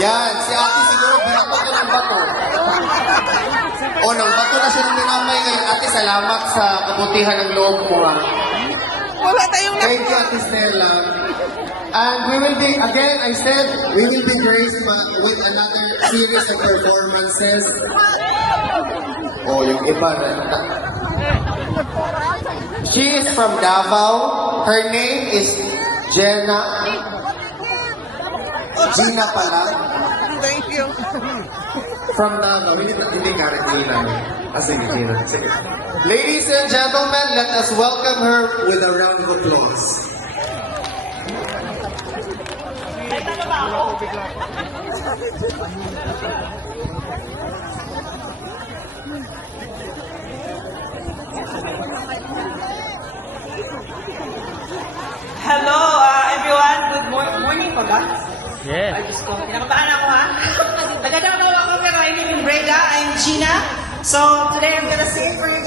Yan, si ate siguro binakot ka ng bato. O, nang bato na siya ng dinamay ngayon. Ate, salamat sa kabutihan ng loob mo. ah. Wala tayong. Thank you, Ate Stella. And we will be, again, I said, we will be graced ma- with another series of performances. Oh, yung iba na. She is from Davao. Her name is Jenna. Gina pala. Thank you. From Davao. Hindi, hindi ka rin Gina. Ah, sige, Gina. Sige. Ladies and gentlemen, let us welcome her with a round of applause. Hello, Yeah. Ay, ko. Kinakabahan ako, ha? Ko ako pero I live in Brega. I'm Gina. So, today I'm gonna sing for you